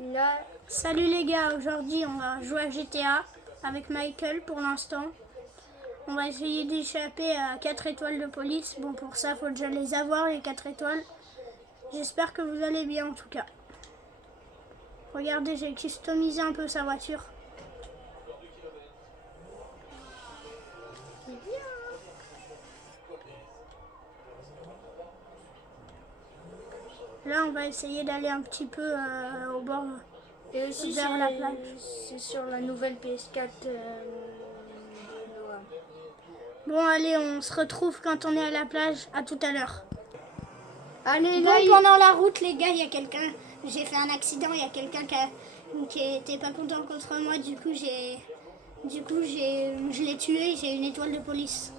Là, Salut les gars, aujourd'hui on va jouer à GTA avec Michael pour l'instant. On va essayer d'échapper à 4 étoiles de police. Bon, pour ça, faut déjà les avoir, les 4 étoiles. J'espère que vous allez bien en tout cas. Regardez, j'ai customisé un peu sa voiture. Là, on va essayer d'aller un petit peu au bord, et aussi vers la plage. c'est sur la nouvelle PS4 de Noah. Bon, allez, on se retrouve quand on est à la plage. À tout à l'heure. Allez, Bon, là, pendant la route, les gars, il y a quelqu'un. J'ai fait un accident. Il y a quelqu'un qui était pas content contre moi. Du coup, je l'ai tué. J'ai une étoile de police.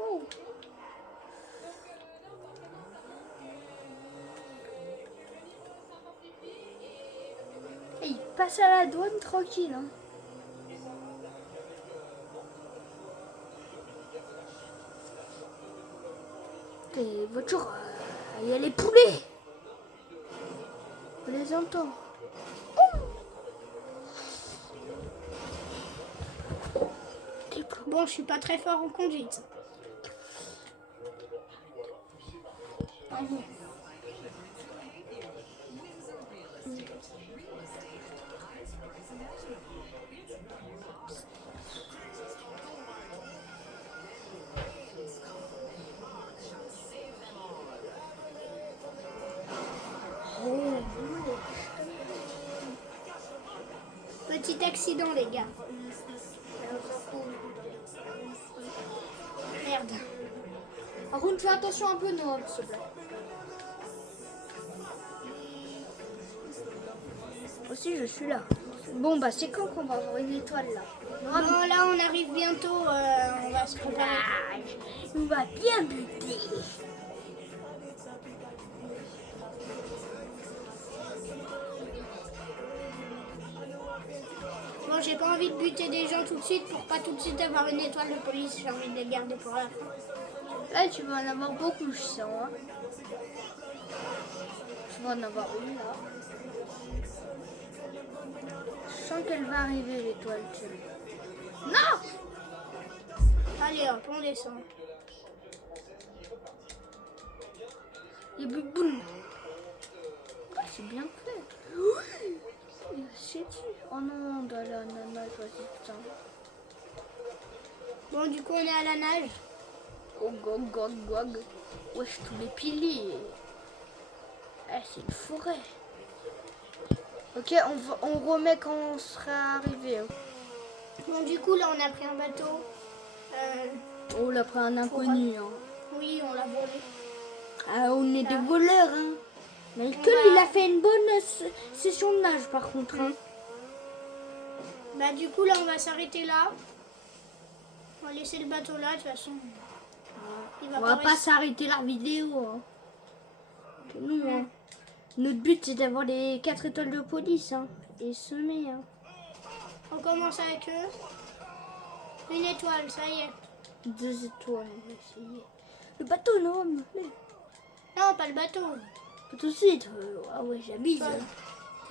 Oh. Et il passe à la douane tranquille. Hein. Et voiture, il y a les poulets. On les entend. Bon, je suis pas très fort en conduite. Petit accident, les gars. Merde. Par contre, fais attention un peu, Noah, s'il te plaît. Aussi, je suis là. Bon, bah, c'est quand qu'on va avoir une étoile, là? Bon, là, on arrive bientôt. On va se préparer. On va bien buter. Bon, j'ai pas envie de buter des gens tout de suite pour pas tout de suite avoir une étoile de police. J'ai envie de les garder pour la fin. Là, tu vas en avoir beaucoup, je sens. Hein. Tu vas en avoir une, là. Je sens qu'elle va arriver, l'étoile. Non! Allez, hop, on descend. Il y a boum. Ah, c'est bien fait. Oui. C'est dit. Oh non, dans la nana, vas-y, putain. Bon, du coup, on est à la nage. Oh, gog, gog, gog. Wesh, tous les piliers. Eh, c'est une forêt. Ok, on remet quand on sera arrivé. Hein. Bon, du coup, là, on a pris un bateau. On l'a pris un inconnu. Hein. Oui, on l'a volé. Ah, on est des voleurs. Hein. Michael, va- il a fait une bonne session de nage, par contre. Hein. Bah, du coup, là, on va s'arrêter là. On va laisser le bateau là, de toute façon. Il On va pas s'arrêter la vidéo. Hein. Que nous, hein. Notre but, c'est d'avoir les 4 étoiles de police. Hein. Et semer. Hein. On commence avec eux. Une étoile, ça y est. 2 étoiles, on va essayer. Le bateau, non. Non, pas le bateau. Tout de suite. Ah ouais, j'abuse. Ouais. Hein.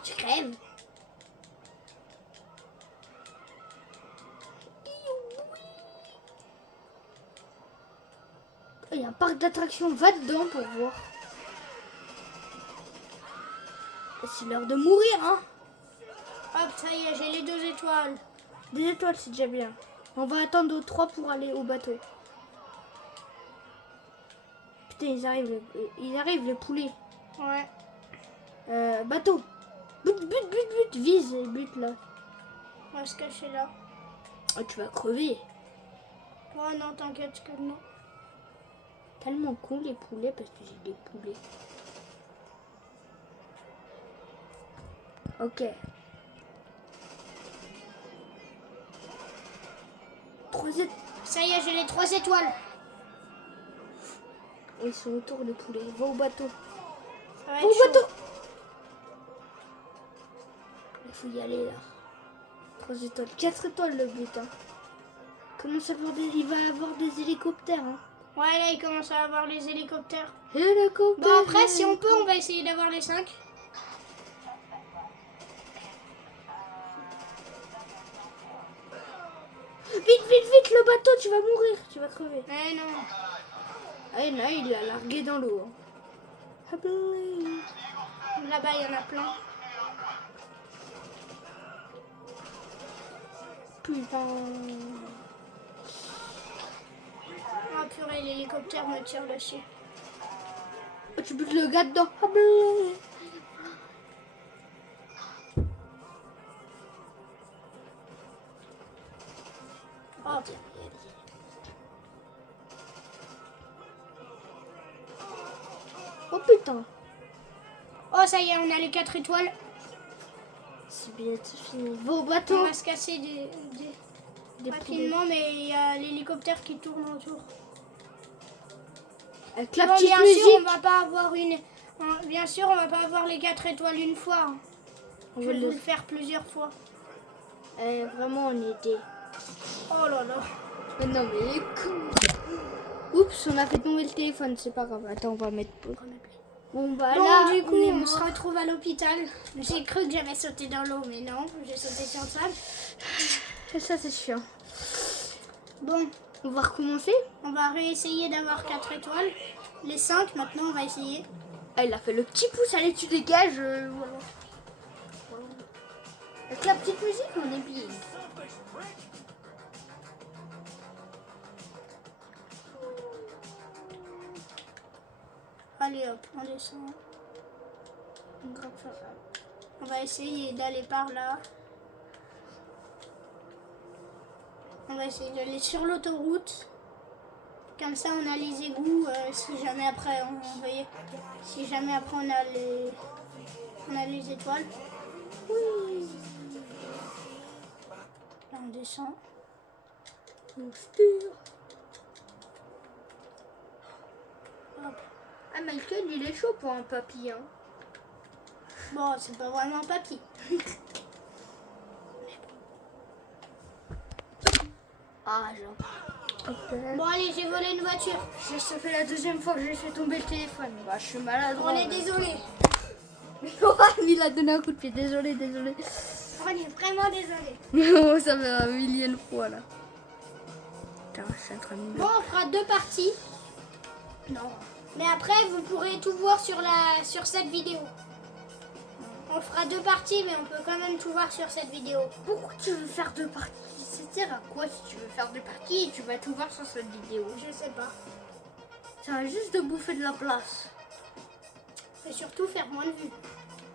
Je crève. Il y a un parc d'attractions, va dedans pour voir. C'est l'heure de mourir, hein. Hop, ça y est, j'ai les 2 étoiles. 2 étoiles, c'est déjà bien. On va attendre 3 pour aller au bateau. Putain, ils arrivent les poulets. Ouais. Bateau. But, vise et bute là. On va se cacher là. Oh, tu vas crever. Oh non, t'inquiète que non. Tellement con les poulets parce que j'ai des poulets. Ok. 3 étoiles. Ça y est, j'ai les 3 étoiles. Ils sont autour les poulets. Va au bateau. Ça va Va au être chaud. bateau. Il faut y aller là. 3 étoiles. 4 étoiles le but. Hein. Commence à avoir il va avoir des hélicoptères. Hein. Ouais, là, il commence à avoir les hélicoptères. Hélicoptère. Bon, après, si on peut, on va essayer d'avoir les 5. Vite, vite, vite, le bateau, tu vas mourir. Tu vas crever. Mais non. Ah, là, il l'a largué dans l'eau. Hein. Là-bas, il y en a plein. Putain. Oh purée, l'hélicoptère me tire dessus. Oh, tu butes le gars dedans. Oh, Oh putain. oh ça y est, on a les 4 étoiles. C'est bientôt fini. Va au bateau. On va se casser Des rapidement, mais il y a l'hélicoptère qui tourne autour. Avec la Bon, petite bien musique. sûr, on va pas avoir bien sûr, on va pas avoir les 4 étoiles une fois. On Je va vais vous le faire plusieurs fois. Vraiment, on était. Oh là là. Mais non, mais il est con. Oups, on a fait tomber le téléphone. C'est pas grave. Attends, on va mettre pause. Bon, bah Bon, là, du coup, on est on mort. se retrouve à l'hôpital. J'ai cru que j'avais sauté dans l'eau, mais non, j'ai sauté sur le sable. Ça, c'est chiant. Bon, On va recommencer. on va réessayer d'avoir 4 étoiles. Les 5, maintenant, on va essayer. Ah, il a fait le petit pouce. Allez, tu dégages. Voilà. Avec la petite musique, on est bien. Allez hop, on descend. On va essayer d'aller par là. On va essayer d'aller sur l'autoroute. Comme ça, on a les égouts. Si jamais après, vous voyez, si jamais après on a les étoiles. Oui. Là, on descend. On se tire. Hop. Ah, Michael, il est chaud pour un papy. Hein. Bon, c'est pas vraiment papy. Ah, genre. Bon, allez, j'ai volé une voiture. Ça fait la deuxième fois que j'ai fait tomber le téléphone. Bah, je suis maladroit. On est désolé. Il a donné un coup de pied. Désolé, désolé. On est vraiment désolé. Oh, ça fait un millième fois là. Putain, je suis en train de... Bon, on fera 2 parties. Non. Mais après, vous pourrez tout voir sur cette vidéo. On fera 2 parties, mais on peut quand même tout voir sur cette vidéo. Pourquoi tu veux faire 2 parties? Ça sert à quoi si tu veux faire 2 parties et tu vas tout voir sur cette vidéo? Je sais pas. Ça va juste de bouffer de la place. Et surtout faire moins de vues.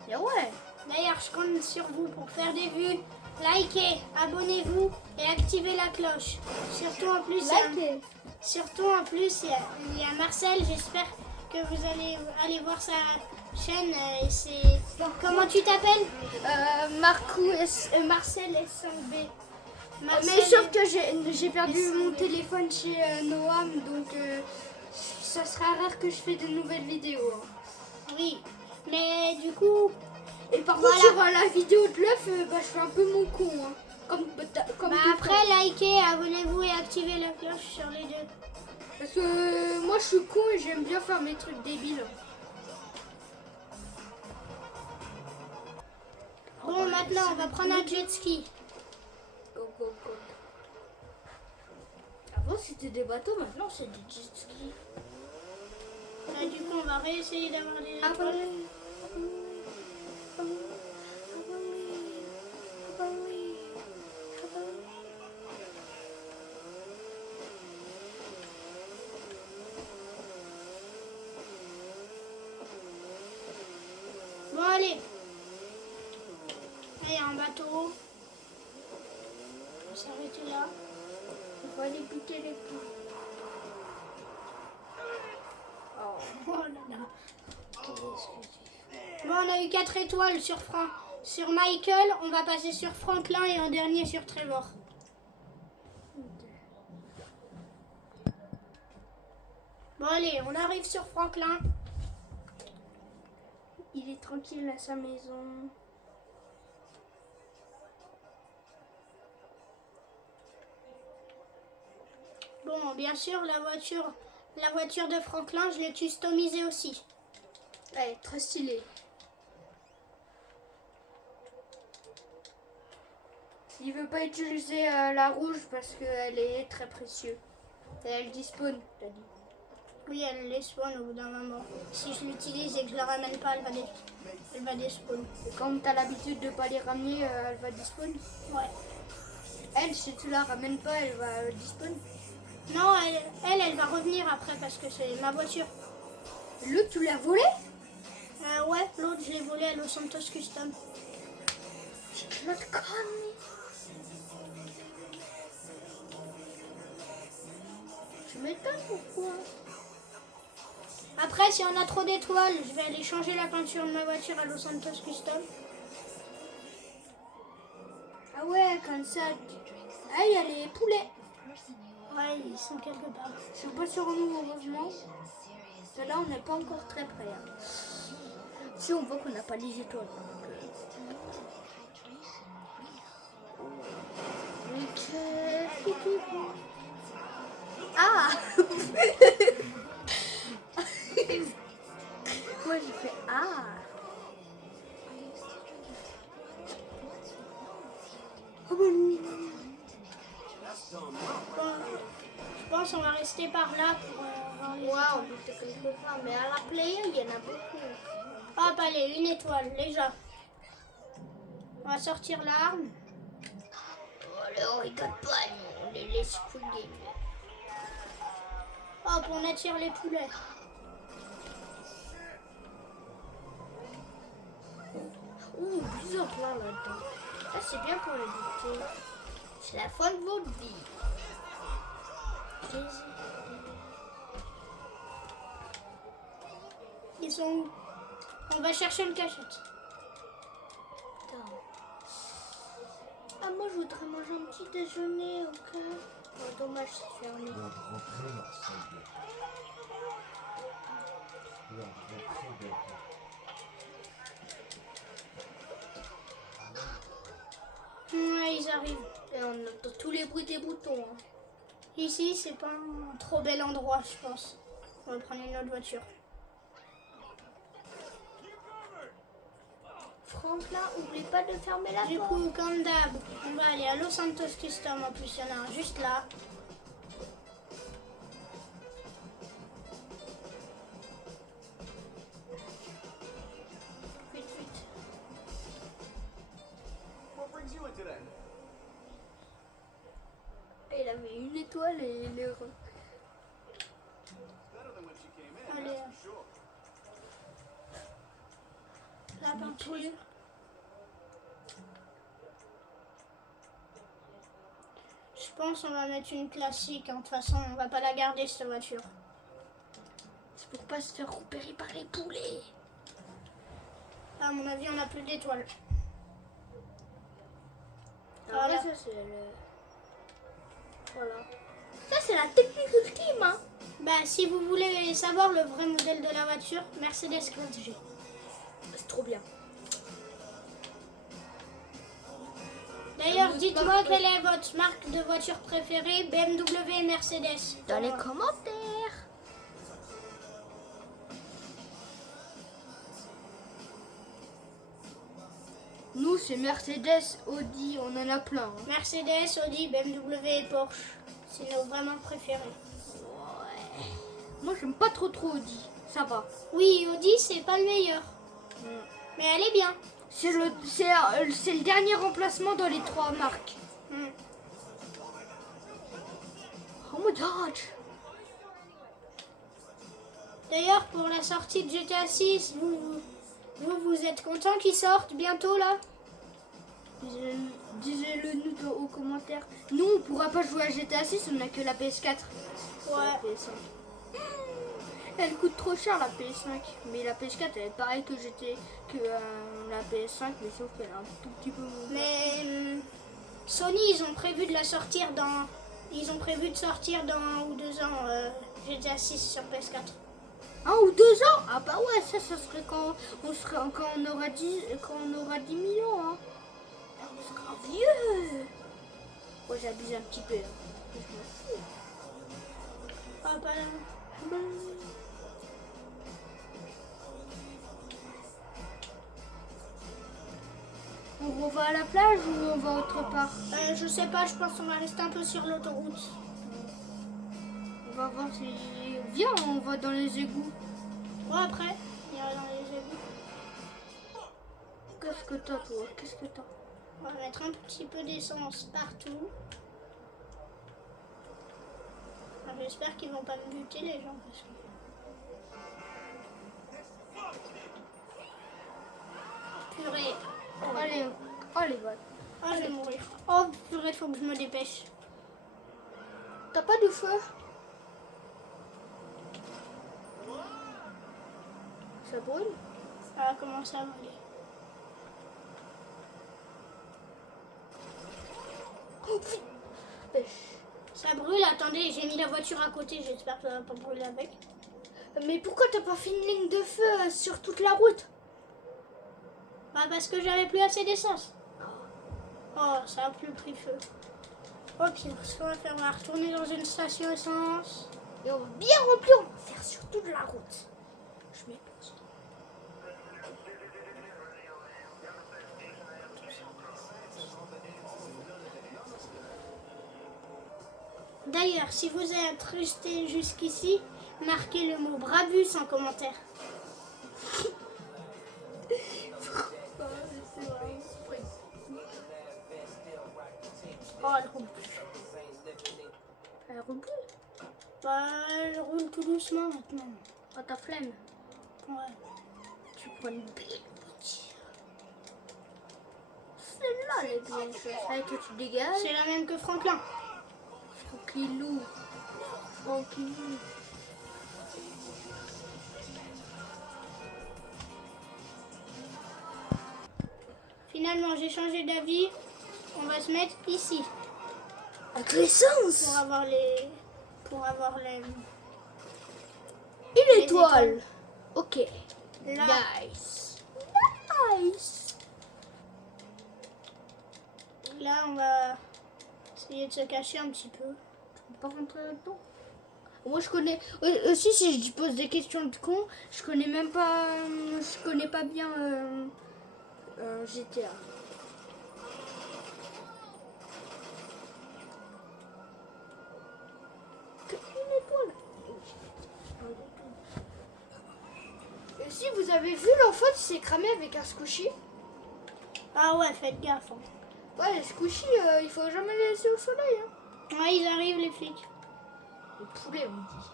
Et ouais. D'ailleurs, je compte sur vous pour faire des vues. Likez, abonnez-vous et activez la cloche. Surtout en plus, il y a Marcel. J'espère que vous allez aller voir sa chaîne. Comment tu t'appelles? Marcel S5B. Marcel. Mais sauf que j'ai perdu mon téléphone chez Noam, donc ça sera rare que je fais de nouvelles vidéos. Hein. Oui, mais du coup, Et par contre, sur la vidéo de l'œuf, bah, je fais un peu mon con. Hein. Comme après, likez, abonnez-vous et activez la cloche sur les 2. Parce que moi, je suis con et j'aime bien faire mes trucs débiles. Bon, maintenant, on va prendre un jet ski. Go, go, go. Avant, c'était des bateaux, maintenant, c'est des jet skis. Là, du coup, on va réessayer d'avoir des étoiles. Bon, allez. Là, il y a un bateau. On va s'arrêter là. On va aller piquer les poules. Oh là là. Bon, on a eu 4 étoiles sur Michael. On va passer sur Franklin et en dernier sur Trevor. Bon, allez, on arrive sur Franklin. Il est tranquille à sa maison. Bon, bien sûr, la voiture de Franklin, je l'ai customisée aussi. Ouais, très stylé. Il veut pas utiliser la rouge parce qu'elle est très précieuse. Et elle despawn, t'as dit. Oui, elle les spawn au bout d'un moment. Si je l'utilise et que je la ramène pas, elle va despawn. Et comme t'as l'habitude de pas les ramener, elle va despawn. Ouais. Elle, si tu la ramènes pas, elle va despawn. Non, elle va revenir après parce que c'est ma voiture. L'autre, tu l'as volé? Ouais, l'autre, je l'ai volé à Los Santos Custom. C'est notre conne. Tu m'étonnes pourquoi? Après, si on a trop d'étoiles, je vais aller changer la peinture de ma voiture à Los Santos Custom. Ah ouais, comme ça. Ah, il y a les poulets. Ouais, ils sont quelque part. Ils sont pas sur nous, heureusement. Là, on n'est pas encore très près. Hein. Si on voit qu'on n'a pas les étoiles. Ah. Moi, j'ai fait ah. Je pense qu'on va rester par là pour voir les Waouh, on était quelque part. Mais à la play, il y en a beaucoup. Hop, allez, une étoile, déjà. On va sortir l'arme. Allez, on rigole pas, nous, on les laisse couler. Hop, on attire les poulets. Ouh, plusieurs plats là-dedans. Ah, c'est bien pour l'éviter. C'est la fin de votre vie. Ils sont où? On va chercher une cachette. Attends. Ah, moi, je voudrais manger un petit déjeuner, ok? Oh, dommage, c'est fermé. Ouais, ils arrivent. Et on entend tous les bruits des boutons. Hein. Ici, c'est pas un trop bel endroit, je pense. On va prendre une autre voiture. Franklin, oublie pas de fermer la Du porte. coup, comme d'hab, on va aller à Los Santos Custom. En plus, il y en a un juste là. Vite, vite. Et il avait une étoile et il est heureux. Allez. La peinture. Je pense qu'on va mettre une classique. Hein. De toute façon, on va pas la garder, cette voiture. C'est pour pas se faire repérer par les poulets. À mon avis, on n'a plus d'étoiles. Voilà. Ça, c'est le... Voilà. Ça, c'est la technique ultime, hein. Bah, si vous voulez savoir le vrai modèle de la voiture, Mercedes Classe G. C'est trop bien. D'ailleurs, dites-moi quelle est votre marque de voiture préférée, BMW et Mercedes. Dans les commentaires. Nous, c'est Mercedes, Audi, on en a plein. Hein. Mercedes, Audi, BMW et Porsche. C'est nos vraiment préférés. Ouais. Moi, j'aime pas trop Audi. Ça va. Oui, Audi, c'est pas le meilleur. Mais elle est bien. C'est le dernier remplacement dans les trois marques. Oh my god. D'ailleurs, pour la sortie de GTA 6, vous êtes content qu'il sorte bientôt là? Disez-le nous aux commentaires. Nous, on pourra pas jouer à GTA 6, on a que la PS4. Ouais. La PS5. Elle coûte trop cher la PS5. Mais la PS4 elle est pareille que la PS5, mais sauf qu'elle est un tout petit peu moins. Mais Sony, ils ont prévu de la sortir dans. Ils ont prévu de sortir dans 1 ou 2 ans GTA 6 sur PS4. 1 ou 2 ans? Ah bah ouais, ça serait quand on aura 10 millions. Hein. On sera vieux. Moi j'abuse un petit peu. Hein. Ah, pas là. On va à la plage ou on va autre part? Je sais pas, je pense qu'on va rester un peu sur l'autoroute. On va voir si... Viens, on va dans les égouts. Ouais, après, il y a dans les égouts. Qu'est-ce que t'as, toi? Qu'est-ce que t'as? On va mettre un petit peu d'essence partout. Ah, j'espère qu'ils vont pas me buter, les gens. Parce que... Purée. Allez, allez, va. Ah, je vais mourir. Oh, purée, faut que je me dépêche. T'as pas de feu? Ça brûle? Ça va commencer à brûler. Oh, putain. Pêche. Ça brûle, attendez, j'ai mis la voiture à côté, j'espère que ça va pas brûler avec. Mais pourquoi t'as pas fait une ligne de feu sur toute la route? Bah parce que j'avais plus assez d'essence. Oh, ça a plus pris feu. Oh pire, ce qu'on va faire, on va retourner dans une station essence. Et on va bien remplir, on va faire sur toute la route. Je mets pause. D'ailleurs, si vous êtes resté jusqu'ici, marquez le mot Brabus en commentaire. Oh, elle roule plus. Elle roule plus? Bah, elle roule tout doucement maintenant. Oh, ta flemme. Ouais. Tu prends une belle voiture. Celle-là, elle est bien chouette. Allez, toi, tu dégages. C'est la même que Franklin. Tranquillou. Tranquillou. Finalement, j'ai changé d'avis. On va se mettre ici. Avec l'essence. Pour avoir les... Une les étoile. Ok. Là. Nice. Nice. Là, on va essayer de se cacher un petit peu. Tu peux pas rentrer là-dedans? Moi, je connais... Aussi, si je pose des questions de con, je connais même pas... Je connais pas bien GTA. Une étoile. Et si vous avez vu l'enfant qui s'est cramé avec un squishy? Ah ouais, faites gaffe. Hein. Ouais, les squishy, il faut jamais les laisser au soleil. Hein. Ouais, ils arrivent, les flics. Les poulets, on dit.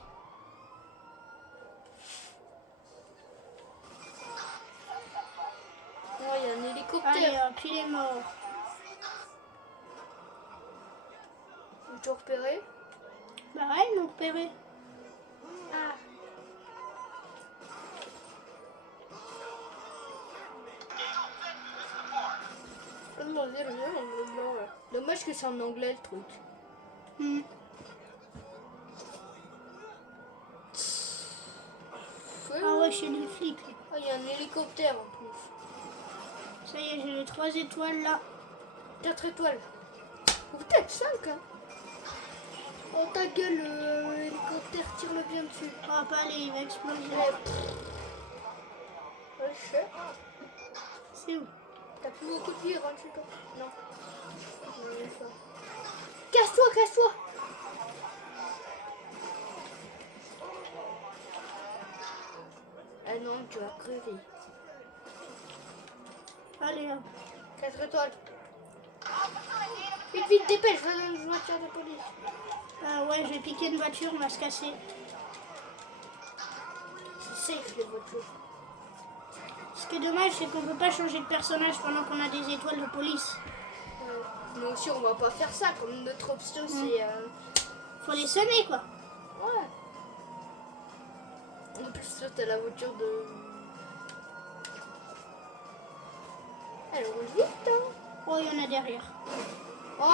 Oh, il y a un hélicoptère. Allez, hop, il est mort. Tu repéré? Bah ouais, ils m'ont repéré. Ah. Dommage que c'est en anglais le truc. Hmm. Ah ouais, chez les flics. Ah, il y a un hélicoptère en plus. Ça y est, j'ai les 3 étoiles là. 4 étoiles. Ou peut-être 5 hein. Oh ta gueule, l'hélicoptère, tire-le bien dessus. On va pas aller, il va exploser. Ouais, je sais. C'est où? T'as plus beaucoup de vie, rentre chez toi. Non. Casse-toi, casse-toi. Ah non, tu vas crever. Allez, hop. 4 étoiles. Vite, vite, dépêche, va dans une voiture de police. Ah ouais, je vais piquer une voiture, on va se casser. C'est safe les voitures. Ce qui est dommage, c'est qu'on peut pas changer de personnage pendant qu'on a des étoiles de police. Nous aussi, on va pas faire ça. Comme notre option, c'est... Faut les semer, quoi. Ouais. En plus, toi, t'as la voiture de... Elle roule vite, hein. Oh, il y en a derrière. Oh!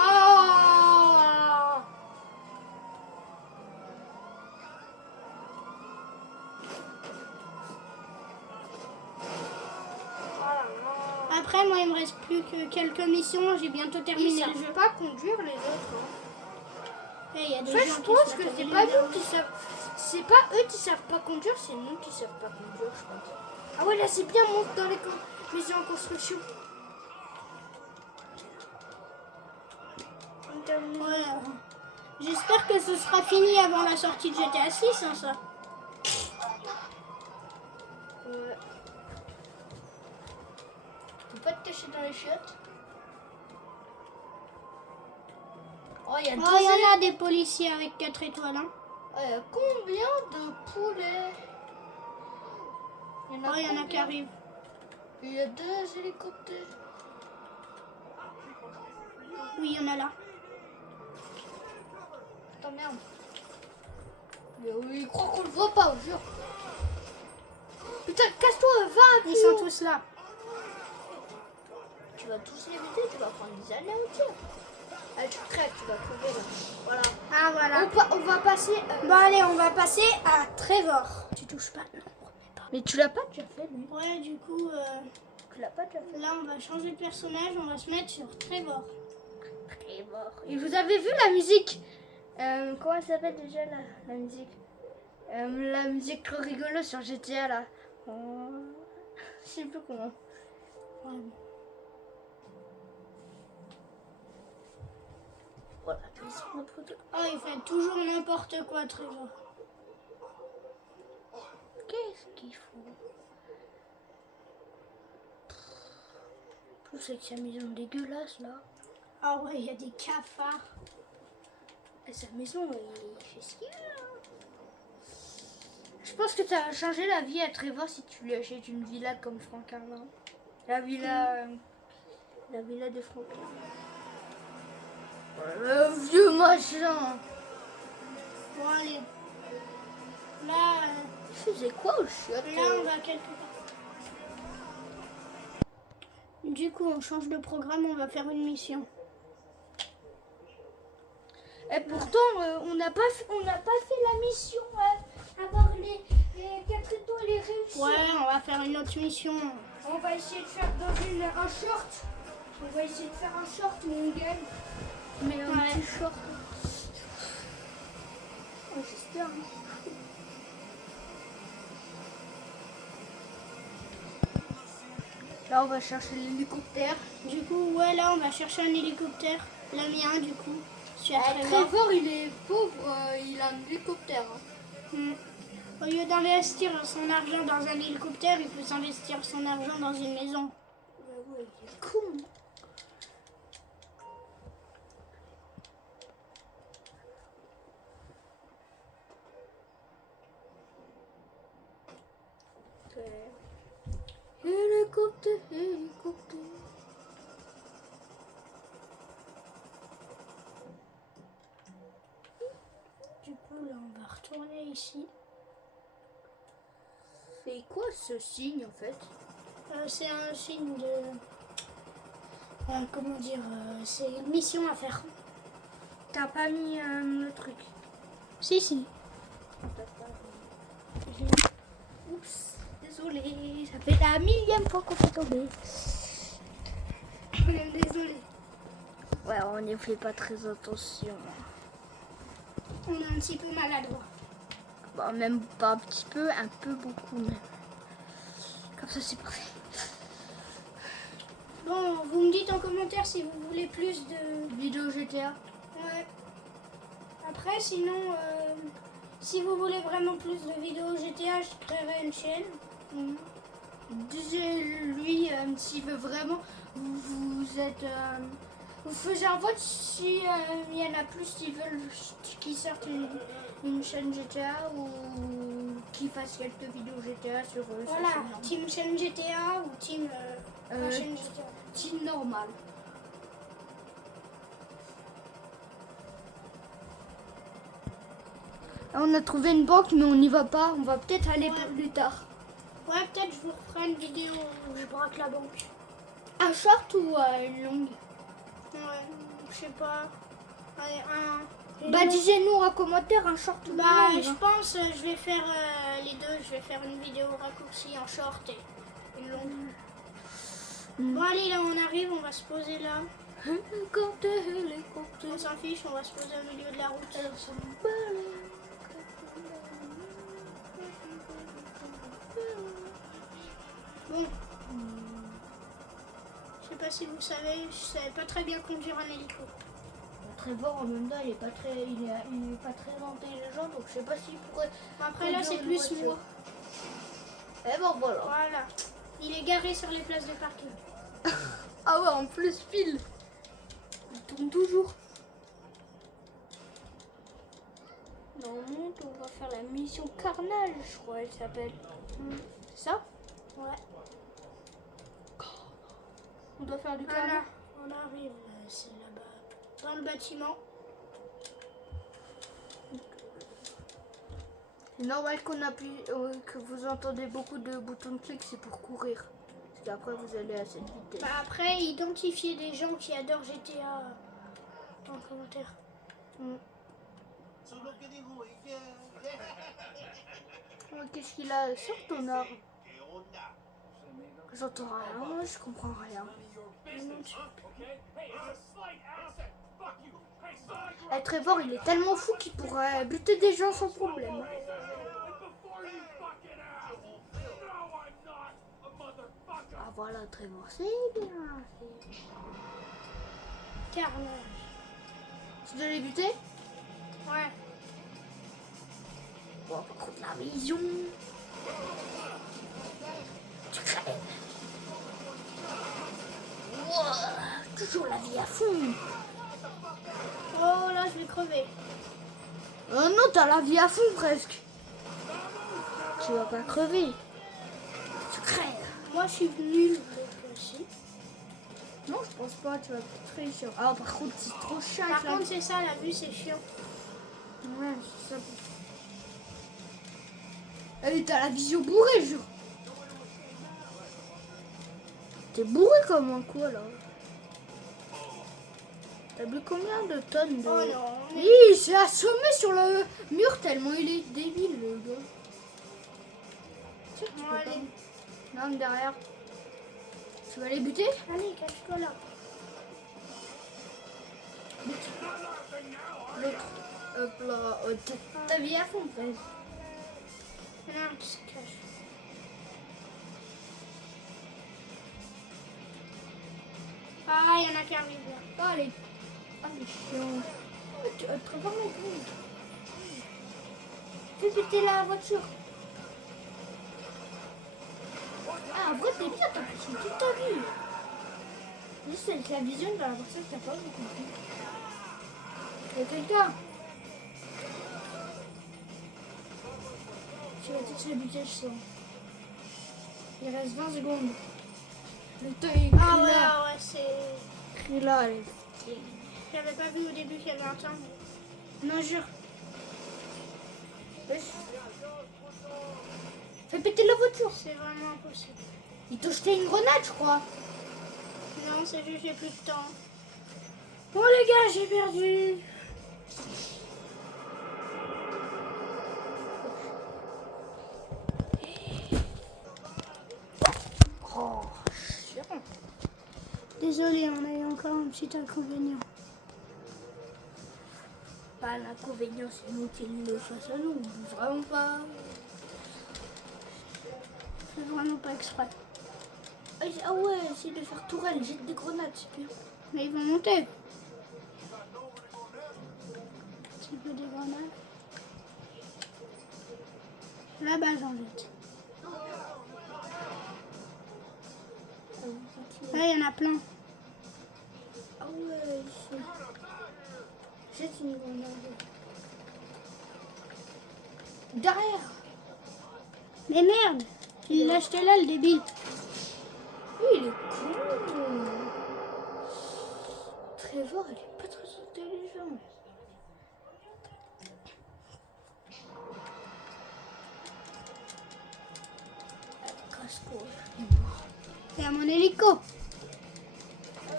Après, moi, il me reste plus que quelques missions. J'ai bientôt terminé Ils le savent jeu. pas conduire les autres. Hein. Il y a En des fait, gens je qui pense se que mettent c'est au pas milieu. nous qui savent. C'est pas eux qui savent pas conduire, c'est nous qui savent pas conduire, je pense. Ah ouais, là c'est bien, monte dans les maisons en construction. On termine. Ouais. J'espère que ce sera fini avant la sortie de GTA 6, hein, ça. Ouais. Faut pas te cacher dans les chiottes. Oh, il y a Oh, deux il y en a des policiers avec 4 étoiles. Hein. Oh, il y a combien de poulets? Oh, il y en a qui arrivent. Il y a 2 hélicoptères. Oui, il y en a là. Putain, merde. Mais oui, il croit qu'on le voit pas, jure. Putain, casse-toi, va. Ils sont tous là. Tu vas tous les éviter, tu vas prendre des années au tir. Ah, tu crèves, tu vas crever là. Voilà. Ah, voilà. On va passer. Bon, allez, on va passer à Trevor. Tu touches pas, non. Mais tu l'as pas déjà fait, lui. Ouais, du coup, Tu l'as pas déjà fait. là, on va changer de personnage. On va se mettre sur Trevor. Trevor. Et vous avez vu la musique comment elle s'appelle déjà la musique la musique trop rigolo sur GTA là. Oh, je sais plus comment. Ouais. Voilà, ils sont un peu de- Oh, il fait toujours n'importe quoi, Trevor. Qu'est-ce qu'il faut? Plus avec sa maison dégueulasse là. Ah ouais, il y a des cafards. Et sa maison, il fait ce qu'il veut. Hein. Je pense que tu as changé la vie à Trevor si tu lui achètes une villa comme Franklin. La villa de Franklin. Le vieux machin. Bon, allez. Là, Il faisait quoi au chiotte? là, on va quelque part. Du coup, on change de programme, on va faire une mission. Et pourtant, on n'a pas fait la mission. Avoir les 4 étoiles et réussir. Ouais, on va faire une autre mission. On va essayer de faire un short. On va essayer de faire un short, mais on gagne. Mais un Ouais. petit short. Oh, j'espère. Hein. Là, on va chercher l'hélicoptère. Du coup, ouais, là, on va chercher un hélicoptère. Le mien, du coup. Celui à Trevor. Trevor, il est pauvre, il a un hélicoptère. Hein. Hmm. Au lieu d'investir son argent dans un hélicoptère, il peut s'investir son argent dans une maison. Ouais, il est con. Hélicoptère, hélicoptère. Du coup, là, on va retourner ici. C'est quoi ce signe en fait? C'est un signe de... comment dire, c'est une mission à faire. T'as pas mis le truc. Si, si. Oups, désolé, ça fait la 1000e fois qu'on fait tomber. On est désolé. Ouais, on n'y fait pas très attention. On est un petit peu maladroit. Bah, même pas un petit peu, un peu beaucoup même. Comme ça, c'est parfait. Bon, vous me dites en commentaire si vous voulez plus de... Vidéo GTA. Ouais. Après, sinon, si vous voulez vraiment plus de vidéos GTA, je créerai une chaîne. Disez-lui s'il veut vraiment. Vous êtes. Vous faisiez un vote si il y en a plus qui veulent qu'ils sortent une chaîne GTA ou qu'ils fassent quelques vidéos GTA sur eux. Voilà, team chaîne GTA ou team chaîne GTA. Team normal. Là, on a trouvé une banque, mais on n'y va pas. On va peut-être aller Ouais. plus tard. Ouais, peut-être je vous referai une vidéo où je braque la banque. Un short ou une longue? Ouais, je sais pas. Ouais, Bah, disez-nous en commentaire un short ou une bah, longue. je pense je vais faire les deux. Je vais faire une vidéo raccourcie en short et une longue. Bon, allez, là, on arrive, on va se poser là. On s'en fiche, on va se poser au milieu de la route. Bon. Je sais pas si vous savez, je savais pas très bien conduire un hélico. Trevor en même temps il est pas très intelligent, donc je sais pas s'il pourrait. Après là c'est conduire une plus voiture. moi. Et bon voilà. Voilà. Il est garé sur les places de parking. Ah ouais, en plus pile. Il tourne toujours. Normalement on va faire la mission carnage, je crois elle s'appelle. C'est ça? Ouais. On doit faire du Voilà. carnage. On arrive, c'est là-bas. Dans le bâtiment. C'est normal qu'on appuie, que vous entendez beaucoup de boutons de clic, c'est pour courir. Parce qu'après vous allez à cette vitesse. Bah après, identifier des gens qui adorent GTA en commentaire. Oh, qu'est-ce qu'il a sur ton arme? J'entends rien, moi je comprends rien. Eh, Trevor, il est tellement fou qu'il pourrait buter des gens sans problème. Ah voilà, Trevor, c'est bien. Carnage. Tu dois les buter? Ouais. Bon, par contre, la vision. Tu crèves. Wow, toujours la vie à fond. Oh là, je vais crever. Oh non, t'as la vie à fond presque. Tu vas pas crever. Tu crèves. Moi, je suis nulle. Donc, si. Non, je pense pas, tu vas peut-être réussir. Ah, par contre, c'est trop chiant. Par contre, c'est ça, la vue, c'est chiant. Ouais, c'est ça. Et t'as la vision bourrée, jure. T'es bourré comme un quoi, là? T'as bu combien de tonnes de... Oh non. Oui, il s'est assommé sur le mur tellement il est débile, le gars. Tu sais que tu Bon, peux allez. pas. Non, derrière. Tu vas les buter? Allez, cache-toi là. L'autre. Hop là. Oh, t'as vie à fond, presque. Non, qui se cache. Ah, il y en a qui arrivent là. Ah, les... Ah, les chiants. Oh, tu vas te préparer la grille. Fais péter la voiture. Ah, en vrai, t'es bien, t'as pris toute ta vie. Juste avec la vision de la voiture, t'as pas beaucoup compris. Il y a quelqu'un. Tu vas tous les buter, je sens. Il reste 20 secondes. Le temps est écrit Ah ouais, là. ouais, c'est... Écrit là, allez. J'avais pas vu au début qu'il y avait un temps. Non, jure. Fais péter la voiture. C'est vraiment impossible. Il t'a jeté une grenade, je crois. Non, c'est juste j'ai plus de temps. Bon, les gars, j'ai perdu. Oh, chiant. Désolé, on a eu encore un petit inconvénient. Pas l'inconvénient, c'est nous qui le fasse à nous. Vraiment pas. C'est vraiment pas exprès. Ah ouais, essaye de faire tourelle, jette des grenades, c'est bien. Mais ils vont monter. Un petit peu des grenades. Là-bas, j'en jette. Là, il y en a plein. Ah ouais, ici. Jette une grenade. Derrière. Mais merde, il l'a acheté là, le débile. Oui, il est con. Trevor, il est pas très intelligent. Casse-toi. C'est à mon hélico.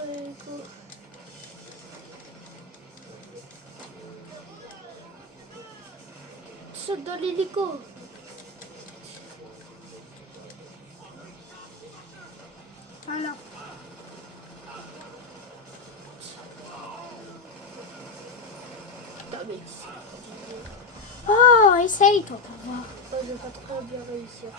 Go. Saute dans l'hélico. Voilà. Oh, essaye toi pour voir. Ça, je vais pas trop bien réussir.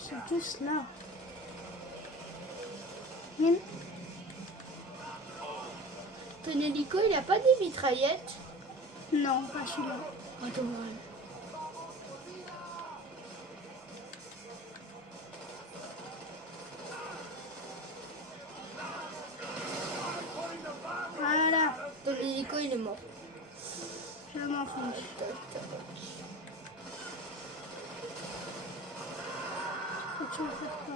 Ils sont tous là. Mais Ton hélico, il a pas des mitraillettes? non, pas celui-là. Attends, Voilà, ton hélico, il est mort. je m'en fiche. Tu vas faire quoi?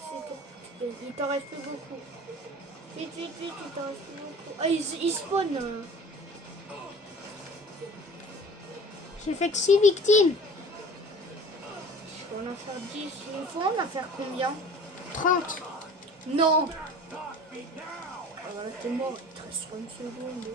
C'est tout. Il t'en reste plus beaucoup. Vite, vite, vite, il t'en reste plus beaucoup. Ah, il spawn. J'ai fait que 6 victimes. Il faut en faire 10. Il faut en faire combien? 30. Non. Ah, voilà, t'es mort. Il te reste 30 secondes.